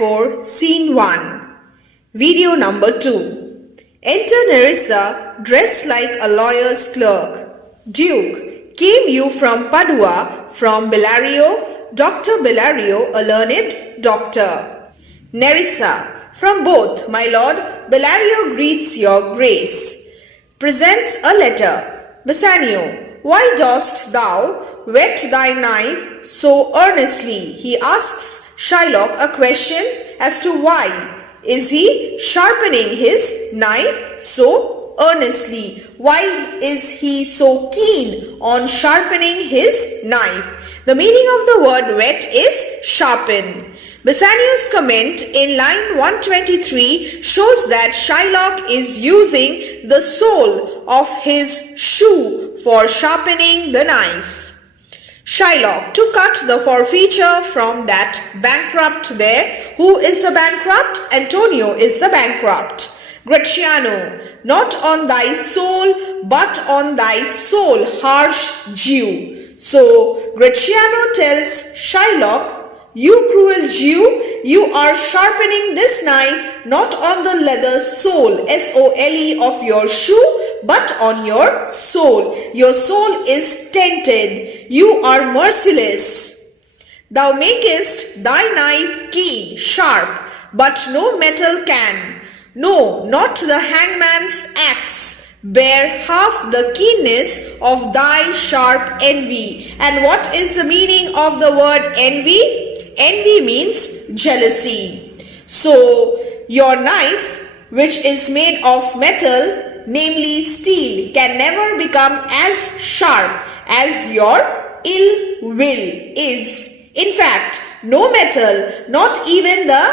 4, Scene 1. Video number 2. Enter Nerissa, dressed like a lawyer's clerk. Duke, came you from Padua, from Bellario? Dr. Bellario, a learned doctor. Nerissa, from both, my lord. Bellario greets your grace. Presents a letter. Bassanio, why dost thou whet thy knife so earnestly? He asks Shylock a question as to why is he sharpening his knife so earnestly. Why is he so keen on sharpening his knife? The meaning of the word whet is sharpen. Bassanio's comment in line 123 shows that Shylock is using the sole of his shoe for sharpening the knife. Shylock, to cut the forfeiture from that bankrupt there. Who is the bankrupt? Antonio is the bankrupt. Gratiano, not on thy soul, but on thy soul, harsh Jew. So, Gratiano tells Shylock, you cruel Jew, you are sharpening this knife not on the leather sole, S-O-L-E, of your shoe, but on your soul. Your soul is tainted. You are merciless. Thou makest thy knife keen, sharp, but no metal can. No, not the hangman's axe, bear half the keenness of thy sharp envy. And what is the meaning of the word envy? Envy means jealousy. So, your knife, which is made of metal, namely steel, can never become as sharp as your ill will is. In fact, no metal, not even the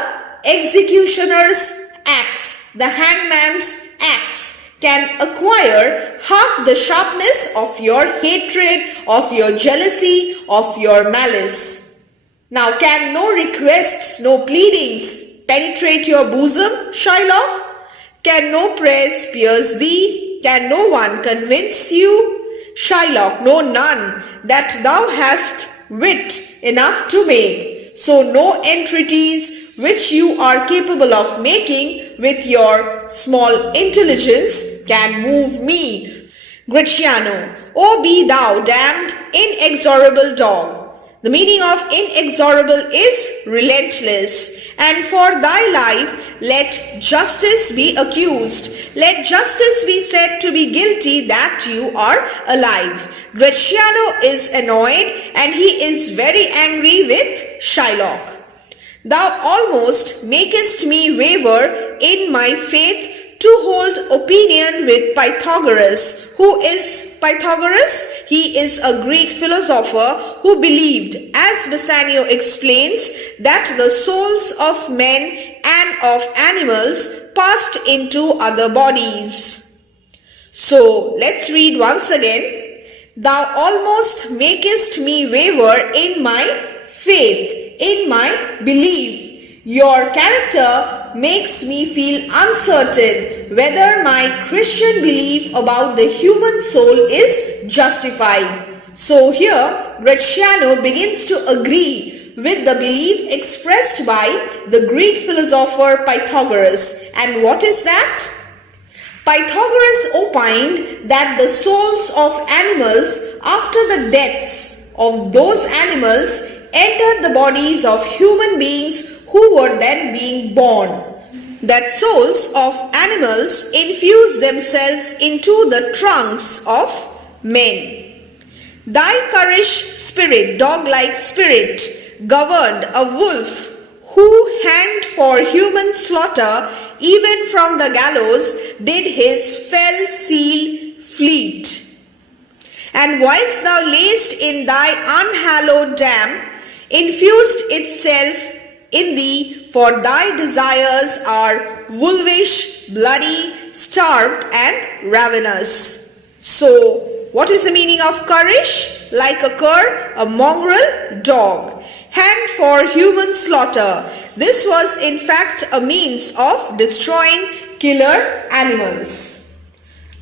executioner's axe, the hangman's axe, can acquire half the sharpness of your hatred, of your jealousy, of your malice. Now, can no requests, no pleadings penetrate your bosom, Shylock? Can no prayers pierce thee? Can no one convince you? Shylock, no, none, that thou hast wit enough to make. So no entreaties which you are capable of making with your small intelligence can move me. Gratiano, O be thou damned, inexorable dog. The meaning of inexorable is relentless. And for thy life, let justice be accused. Let justice be said to be guilty that you are alive. Gratiano is annoyed and he is very angry with Shylock. Thou almost makest me waver in my faith to hold opinion with Pythagoras. Who is Pythagoras? He is a Greek philosopher who believed, as Bassanio explains, that the souls of men and of animals passed into other bodies. So, let's read once again. Thou almost makest me waver in my faith, in my belief. Your character makes me feel uncertain whether my Christian belief about the human soul is justified. So here, Gratiano begins to agree with the belief expressed by the Greek philosopher Pythagoras. And what is that? Pythagoras opined that the souls of animals, after the deaths of those animals, entered the bodies of human beings who were then being born. That souls of animals infuse themselves into the trunks of men. Thy currish spirit, dog-like spirit, governed a wolf who hanged for human slaughter, even from the gallows did his fell seal fleet. And whilst thou layest in thy unhallowed dam, infused itself in thee, for thy desires are wolvish, bloody, starved, and ravenous. So, what is the meaning of currish? Like a cur, a mongrel dog, hanged for human slaughter. This was in fact a means of destroying killer animals.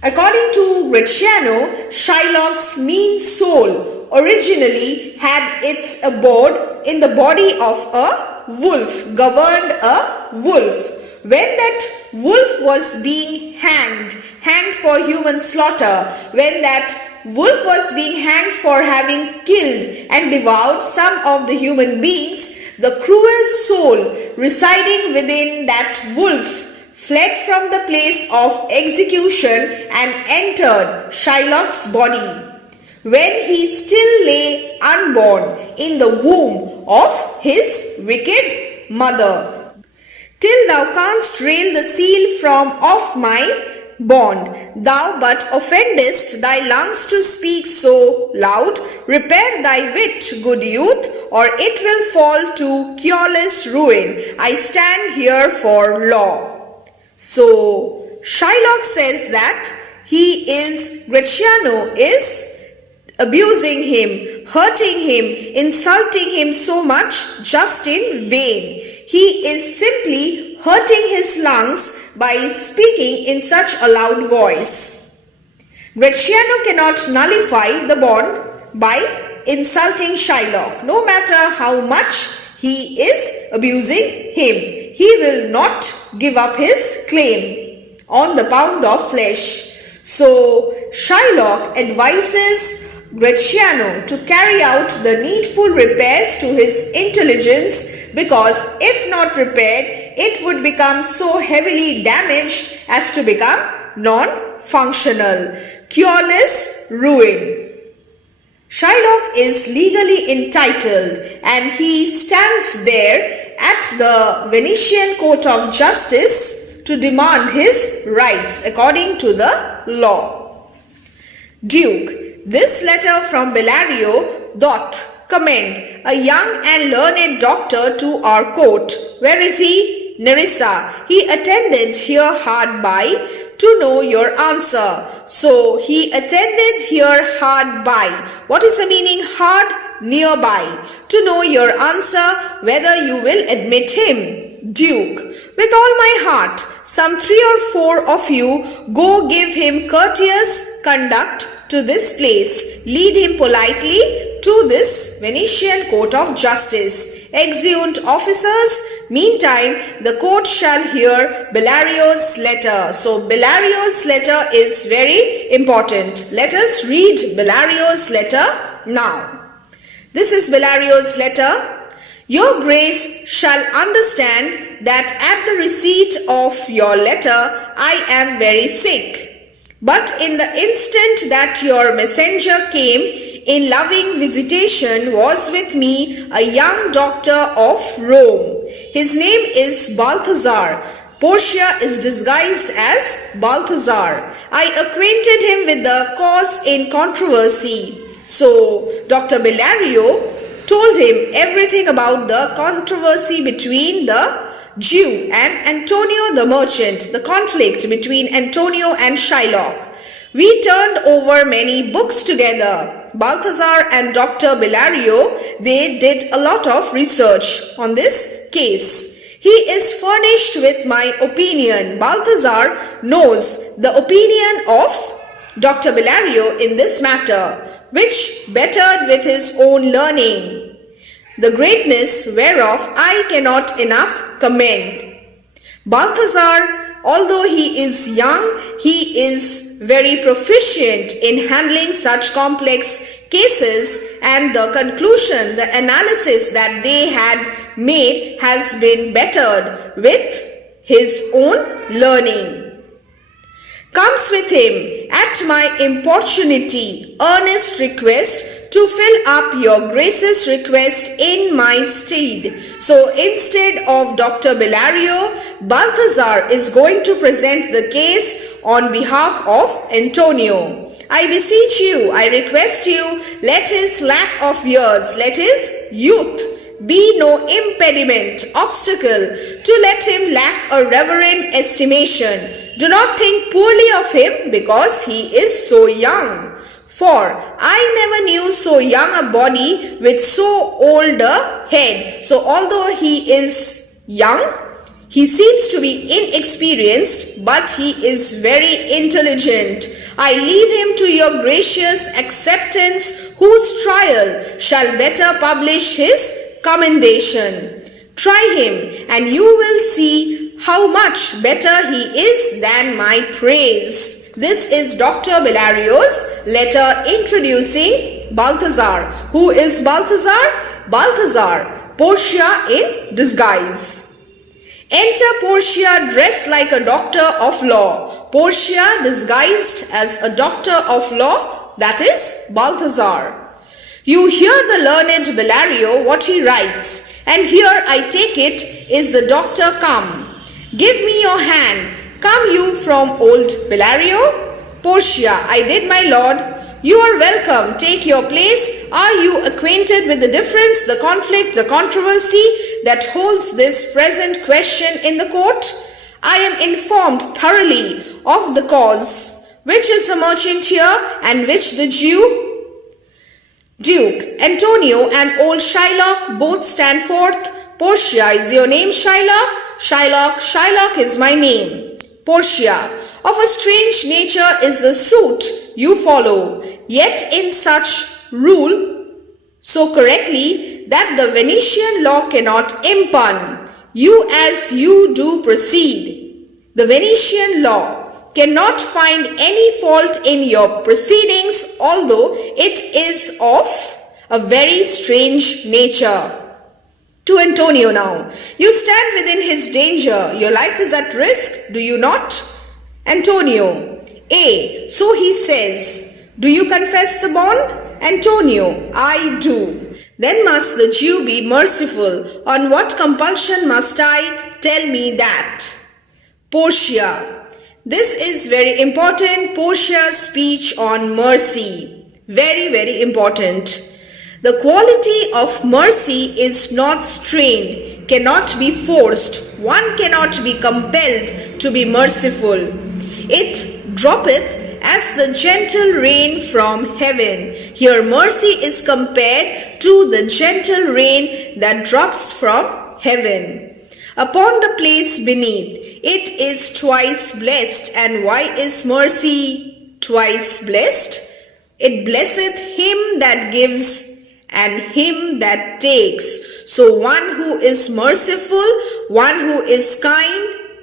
According to Gratiano, Shylock's mean soul originally had its abode in the body of a wolf, governed a wolf. When that wolf was being hanged for human slaughter, when that wolf was being hanged for having killed and devoured some of the human beings, the cruel soul residing within that wolf fled from the place of execution and entered Shylock's body, when he still lay unborn in the womb of his wicked mother. Till thou canst rail the seal from off my bond, thou but offendest thy lungs to speak so loud. Repair thy wit, good youth, or it will fall to cureless ruin. I stand here for law. So Shylock says that Gratiano is abusing him, hurting him, insulting him so much just in vain. He is simply hurting his lungs by speaking in such a loud voice. Gratiano cannot nullify the bond by insulting Shylock. No matter how much he is abusing him, he will not give up his claim on the pound of flesh. So Shylock advises Gratiano to carry out the needful repairs to his intelligence, because if not repaired, it would become so heavily damaged as to become non-functional. Cureless ruin. Shylock is legally entitled and he stands there at the Venetian Court of Justice to demand his rights according to the law. Duke. This letter from Bellario doth commend a young and learned doctor to our court. Where is he? Nerissa. He attended here hard by to know your answer. So he attended here hard by. What is the meaning hard? Nearby. To know your answer whether you will admit him. Duke. With all my heart, some 3 or 4 of you go give him courteous conduct to this place. Lead him politely to this Venetian Court of Justice. Exeunt officers. Meantime, the court shall hear Bellario's letter. So Bellario's letter is very important. Let us read Bellario's letter now. This is Bellario's letter. Your Grace shall understand that at the receipt of your letter I am very sick. But in the instant that your messenger came in loving visitation was with me a young doctor of Rome. His name is Balthazar. Portia is disguised as Balthazar. I acquainted him with the cause in controversy. So Dr. Bellario told him everything about the controversy between the Jew and Antonio the merchant, the conflict between Antonio and Shylock. We turned over many books together. Balthazar and Dr. Bellario, they did a lot of research on this case. He is furnished with my opinion. Balthazar knows the opinion of Dr. Bellario in this matter, which bettered with his own learning, the greatness whereof I cannot enough commend. Balthazar, although he is young, he is very proficient in handling such complex cases, and the conclusion, the analysis that they had made has been bettered with his own learning. Comes with him at my importunity, earnest request to fill up your Grace's request in my stead. So instead of Dr. Bellario, Balthazar is going to present the case on behalf of Antonio. I beseech you, I request you, let his lack of years, let his youth be no impediment, obstacle to let him lack a reverend estimation. Do not think poorly of him because he is so young. For I never knew so young a body with so old a head. So although he is young, he seems to be inexperienced, but he is very intelligent. I leave him to your gracious acceptance, whose trial shall better publish his commendation. Try him, and you will see how much better he is than my praise. This is Dr. Bellario's letter introducing Balthazar. Who is Balthazar? Balthazar, Portia in disguise. Enter Portia dressed like a doctor of law. Portia disguised as a doctor of law, that is Balthazar. You hear the learned Bellario what he writes, and here I take it is the doctor come. Give me your hand. Come you from old Bellario? Portia, I did, my lord. You are welcome. Take your place. Are you acquainted with the difference, the conflict, the controversy that holds this present question in the court? I am informed thoroughly of the cause. Which is the merchant here, and which the Jew? Duke, Antonio and old Shylock both stand forth. Portia, is your name Shylock? Shylock is my name. Portia, of a strange nature is the suit you follow, yet in such rule so correctly that the Venetian law cannot impugn you as you do proceed. The Venetian law cannot find any fault in your proceedings, although it is of a very strange nature. To Antonio now. You stand within his danger. Your life is at risk, do you not? Antonio. So he says. Do you confess the bond? Antonio. I do. Then must the Jew be merciful. On what compulsion must I? Tell me that. Portia. This is very important. Portia's speech on mercy. Very, very important. The quality of mercy is not strained, cannot be forced. One cannot be compelled to be merciful. It droppeth as the gentle rain from heaven. Here mercy is compared to the gentle rain that drops from heaven upon the place beneath. It is twice blessed. And why is mercy twice blessed? It blesseth him that gives and him that takes. So one who is merciful, one who is kind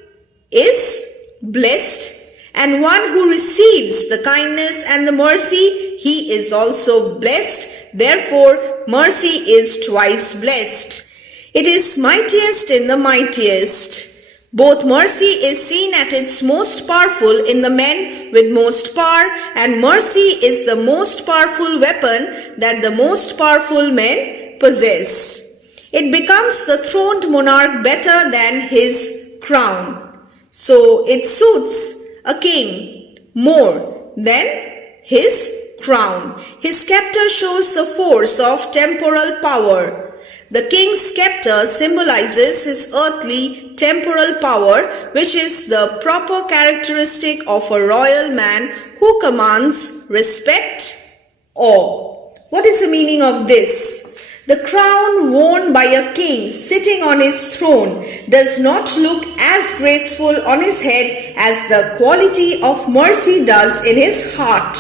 is blessed, and one who receives the kindness and the mercy, he is also blessed. Therefore, mercy is twice blessed. It is mightiest in the mightiest. Both mercy is seen at its most powerful in the men with most power, and mercy is the most powerful weapon that the most powerful men possess. It becomes the throned monarch better than his crown. So it suits a king more than his crown. His scepter shows the force of temporal power. The king's scepter symbolizes his earthly temporal power, which is the proper characteristic of a royal man who commands respect, awe. What is the meaning of this? The crown worn by a king sitting on his throne does not look as graceful on his head as the quality of mercy does in his heart.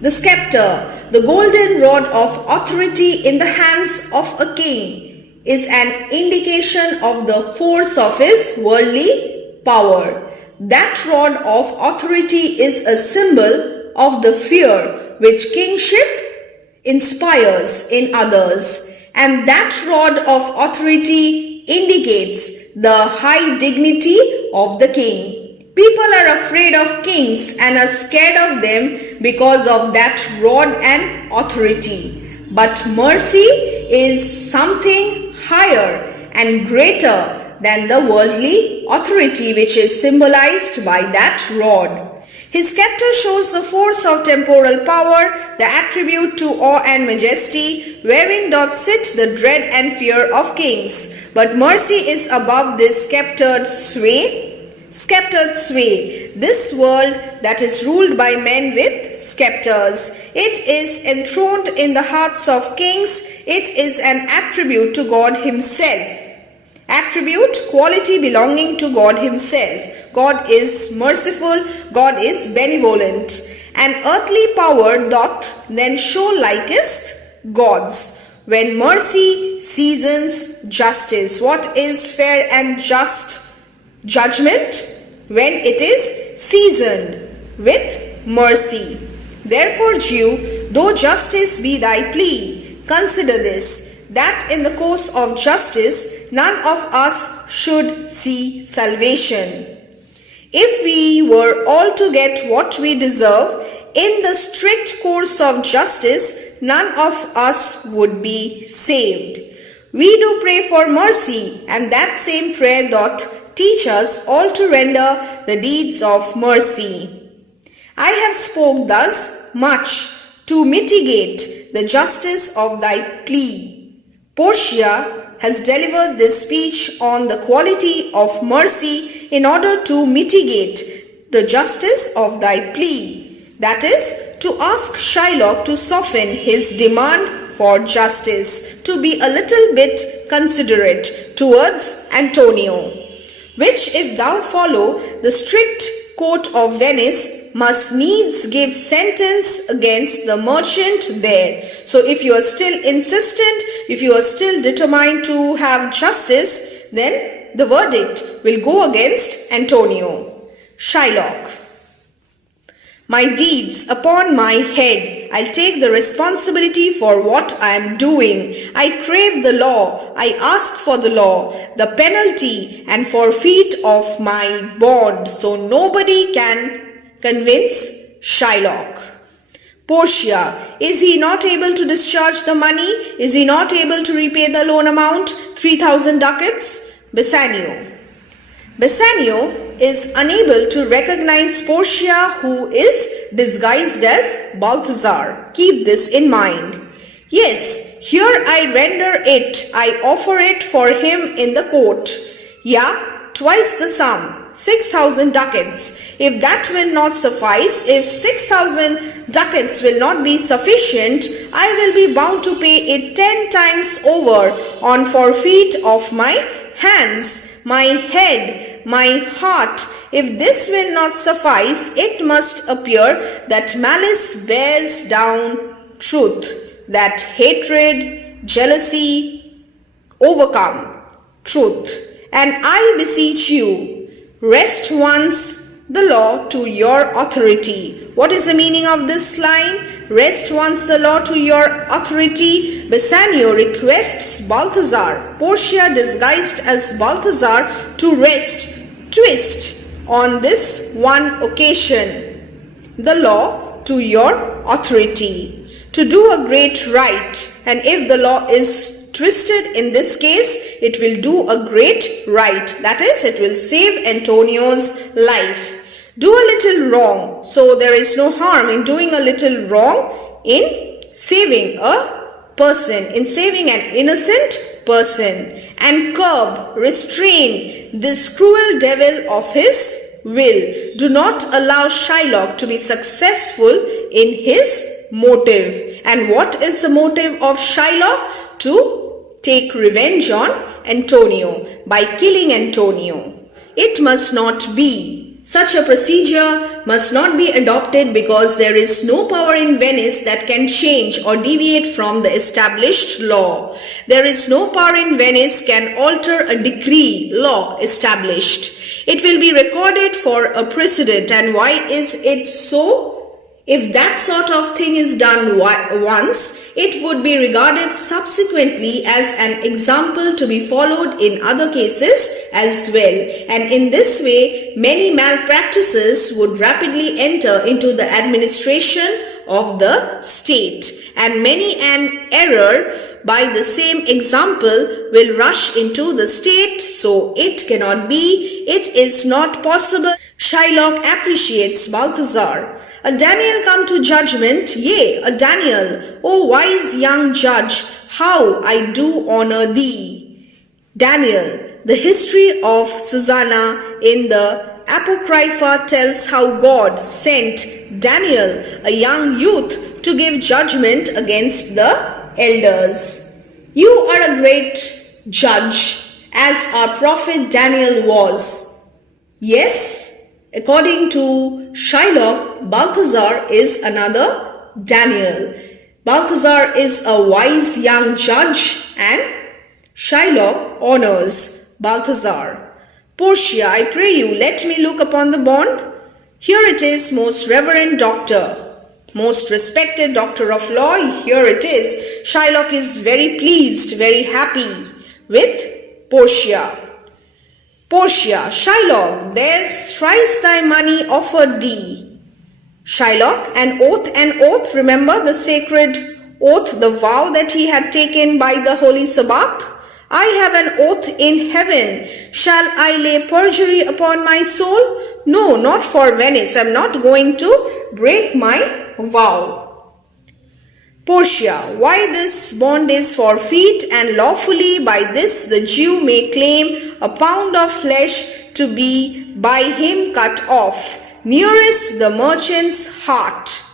The scepter, the golden rod of authority in the hands of a king, is an indication of the force of his worldly power. That rod of authority is a symbol of the fear which kingship inspires in others, and that rod of authority indicates the high dignity of the king. People are afraid of kings and are scared of them because of that rod and authority. But mercy is something higher and greater than the worldly authority which is symbolized by that rod. His scepter shows the force of temporal power, the attribute to awe and majesty, wherein doth sit the dread and fear of kings. But mercy is above this sceptred sway. This world that is ruled by men with scepters. It is enthroned in the hearts of kings. It is an attribute to God himself. Attribute, quality belonging to God himself. God is merciful, God is benevolent. An earthly power doth then show likest God's. when mercy seasons justice. What is fair and just judgment? When it is seasoned with mercy. Therefore, Jew, though justice be thy plea, consider this, that in the course of justice none of us should see salvation. If we were all to get what we deserve, in the strict course of justice, none of us would be saved. We do pray for mercy, and that same prayer doth teach us all to render the deeds of mercy. I have spoke thus much to mitigate the justice of thy plea. Portia has delivered this speech on the quality of mercy in order to mitigate the justice of thy plea, that is, to ask Shylock to soften his demand for justice, to be a little bit considerate towards Antonio, which if thou follow the strict court of Venice, must needs give sentence against the merchant there. So if you are still insistent, if you are still determined to have justice, then the verdict will go against Antonio. Shylock. My deeds upon my head, I'll take the responsibility for what I am doing. I crave the law, I ask for the law, the penalty and forfeit of my bond, so nobody can convince Shylock. Portia, is he not able to discharge the money? Is he not able to repay the loan amount, 3,000 ducats? Bassanio. Bassanio is unable to recognize Portia, who is disguised as Balthazar. Keep this in mind. Yes, here I render it, I offer it for him in the court. Yeah, twice the sum. 6,000 ducats. If that will not suffice, if 6,000 ducats will not be sufficient, I will be bound to pay it 10 times over on forfeit of my hands, my head, my heart. If this will not suffice, it must appear that malice bears down truth, that hatred, jealousy overcome truth. And I beseech you, rest once the law to your authority. What is the meaning of this line? Rest once the law to your authority. Bassanio requests Balthazar, Portia disguised as Balthazar, to rest, twist on this one occasion the law to your authority, to do a great right. And if the law is twisted in this case, it will do a great right. That is, it will save Antonio's life. Do a little wrong. So there is no harm in doing a little wrong in saving a person, in saving an innocent person. And curb, restrain this cruel devil of his will. Do not allow Shylock to be successful in his motive. And what is the motive of Shylock? To take revenge on Antonio by killing Antonio. It must not be. Such a procedure must not be adopted because there is no power in Venice that can change or deviate from the established law. There is no power in Venice can alter a decree, law established. It will be recorded for a precedent. And why is it so? If that sort of thing is done once, it would be regarded subsequently as an example to be followed in other cases as well. And in this way, many malpractices would rapidly enter into the administration of the state. And many an error by the same example will rush into the state. So it cannot be, it is not possible. Shylock appreciates Balthazar. A Daniel come to judgment, yea, a Daniel, O wise young judge, how I do honor thee. Daniel, the history of Susanna in the Apocrypha tells how God sent Daniel, a young youth, to give judgment against the elders. You are a great judge, as our prophet Daniel was. Yes, according to Shylock, Balthazar is another Daniel. Balthazar is a wise young judge and Shylock honors Balthazar. Portia, I pray you, let me look upon the bond. Here it is, most reverend doctor, most respected doctor of law. Here it is. Shylock is very pleased, very happy with Portia. Portia, Shylock, there's thrice thy money offered thee. Shylock, an oath, remember the sacred oath, the vow that he had taken by the holy Sabbath? I have an oath in heaven. Shall I lay perjury upon my soul? No, not for Venice. I'm not going to break my vow. Portia, why this bond is forfeit, and lawfully by this the Jew may claim a pound of flesh to be by him cut off, nearest the merchant's heart.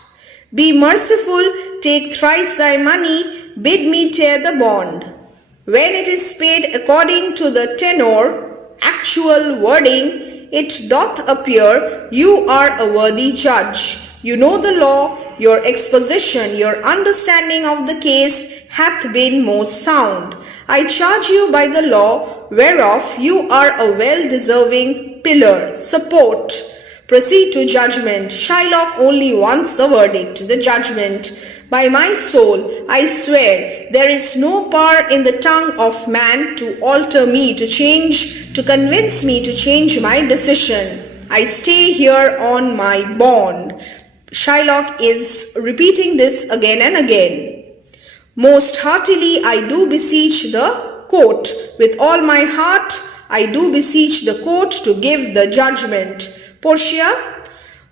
Be merciful, take thrice thy money, bid me tear the bond. When it is paid according to the tenor, actual wording, it doth appear you are a worthy judge. You know the law, your exposition, your understanding of the case hath been most sound. I charge you by the law, whereof you are a well-deserving pillar, support. Proceed to judgment. Shylock only wants the verdict, the judgment. By my soul, I swear, there is no power in the tongue of man to alter me, to convince me to change my decision. I stay here on my bond. Shylock is repeating this again and again. Most heartily I do beseech the court. With all my heart I do beseech the court to give the judgment. Portia,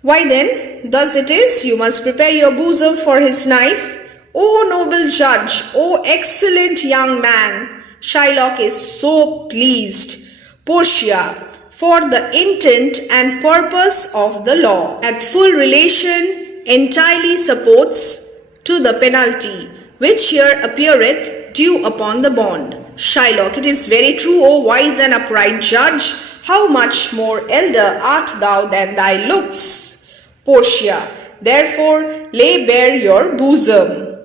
why then, thus it is, you must prepare your bosom for his knife. O noble judge, O excellent young man. Shylock is so pleased. Portia, for the intent and purpose of the law, at full relation, entirely supports to the penalty, which here appeareth due upon the bond. Shylock, it is very true, O wise and upright judge, how much more elder art thou than thy looks. Portia, therefore lay bare your bosom.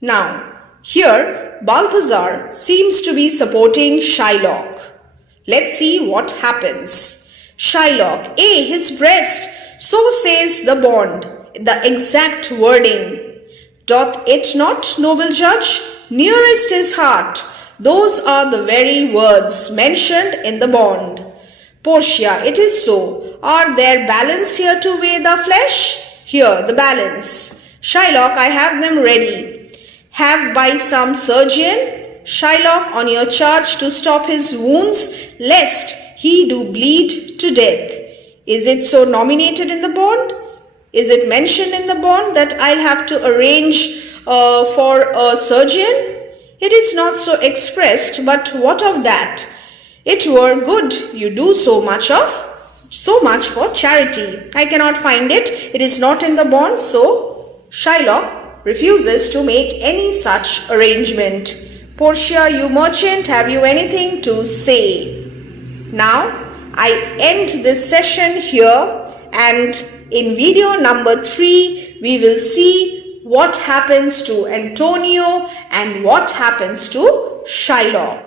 Now, here Balthazar seems to be supporting Shylock. Let's see what happens. Shylock, his breast, so says the bond, the exact wording. Doth it not, noble judge? Nearest his heart. Those are the very words mentioned in the bond. Portia, it is so. Are there balance here to weigh the flesh? Here, the balance. Shylock, I have them ready. Have by some surgeon, Shylock, on your charge to stop his wounds, lest he do bleed to death. Is it so nominated in the bond? Is it mentioned in the bond that I'll have to arrange for a surgeon? It is not so expressed, but what of that? It were good you do so much for charity. I cannot find it. It is not in the bond, so Shylock refuses to make any such arrangement. Portia, you merchant, have you anything to say? Now, I end this session here, and in video number 3, we will see what happens to Antonio and what happens to Shylock.